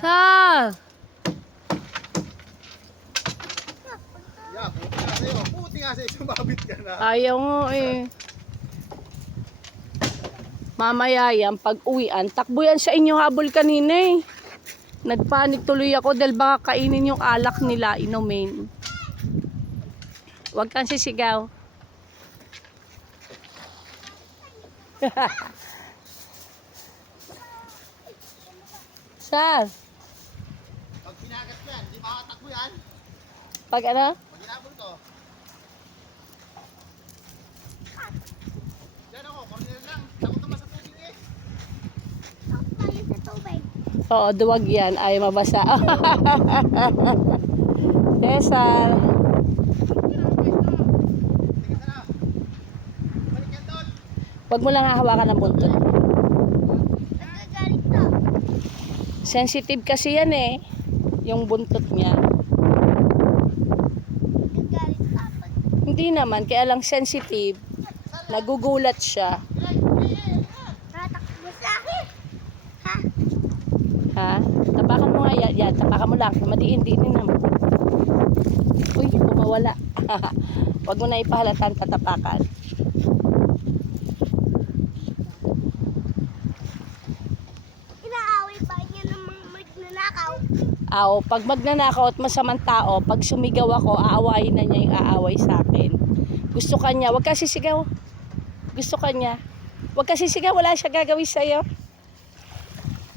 Sal! Yeah, puti nga sa'yo. Puti nga sa'yo. Sumabit ka na. Ayaw nga eh. Mamaya yan, pag uwian, takbo yan sa inyo habol kanina eh. Nagpanik tuloy ako dahil baka kainin yung alak nila, inumin. Huwag kang sisigaw. Sal? Pag pinagat ko yan, di makatakbo yan. Pag ano? Pag inabol ko. Yan ako, corner lang. Takot naman sa tubig eh. Oo, duwag yan. Ay, mabasa. Cesar. Tingin na. Balik yan doon. Huwag mo lang hahawakan ng buntot. Nagagalit to. Sensitive kasi yan eh. Yung buntot niya. Nagagalit ka. Hindi naman, kaya lang sensitive. Nagugulat siya. Tatakbo sa akin. Ha? Ha? Tapakan mo nga yan. Yan, tapakan mo lang. Madiin-diinin naman. Uy, bumawala. Huwag mo na ipahalatan, tatapakan. Inaaway ba niya ng mga magnanakaw? Pag magnanakaw at masamang tao, pag sumigaw ako, aawayin na niya yung aaway sa akin. Gusto ka niya, huwag ka sisigaw. Gusto ka niya. Huwag ka sisigaw, wala siya gagawin sa'yo.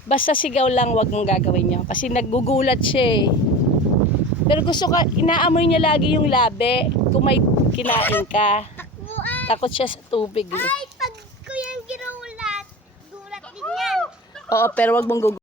Basta sigaw lang, huwag mong gagawin niya. Kasi naggugulat siya eh. Pero gusto ka, inaamoy niya lagi yung labi kung may kinain ka. Takbuan. Takot siya sa tubig eh. Ay, pag ko yung ginulat, gulat din yan. Oo, pero huwag mong gugulat.